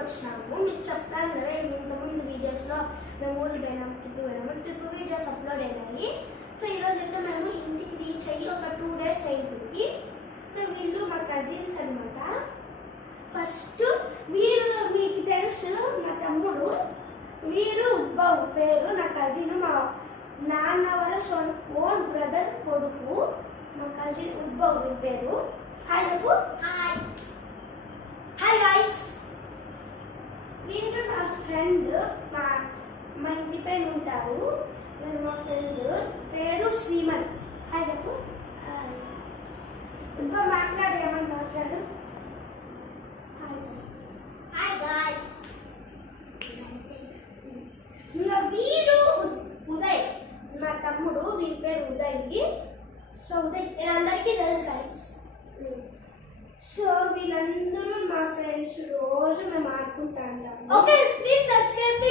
వచ్చినాము. మీకు చెప్తాను కదా, ఇంతకుముందు వీడియోస్లో మేము ఊరికి పోయినాము, ట్రిప్ వీడియోస్ అప్లోడ్ అయినాయి. సో ఈరోజు అయితే మేము ఇంటికి రీచ్ అయ్యి ఒక 2 days అయింది. సో వీళ్ళు మా కజిన్స్ అనమాట. ఫస్ట్ వీరు మీకు తెలుసు, మా తమ్ముడు వీరు ఉద్భవ్ పేరు, నా కజిన్, మా నాన్న వాళ్ళ ఓన్ బ్రదర్ కొడుకు, మా కజిన్ ఉద్భవ్ పేరు. హాయ్ చెప్పు. Hi hi guys. వీరు నా ఫ్రెండ్, మా ఇంటి పైన ఉంటారు. వీరు మా ఫ్రెండ్ పేరు శ్రీమన్. హాయ్ చెప్పు. ఉద్భవ్ మాట్లాడు, ఏమని మాట్లాడు. Hi guys. వీరు ఉదయ్, నా తమ్ముడు, వీరి పేరు ఉదయ్. సో ఉదయ్ అందరికీ తెలుసు గైస్. సో వీళ్ళందరూ మా ఫ్రెండ్స్, రోజు మేము ఆడుకుంటా ఉంటాము. Okay, please subscribe to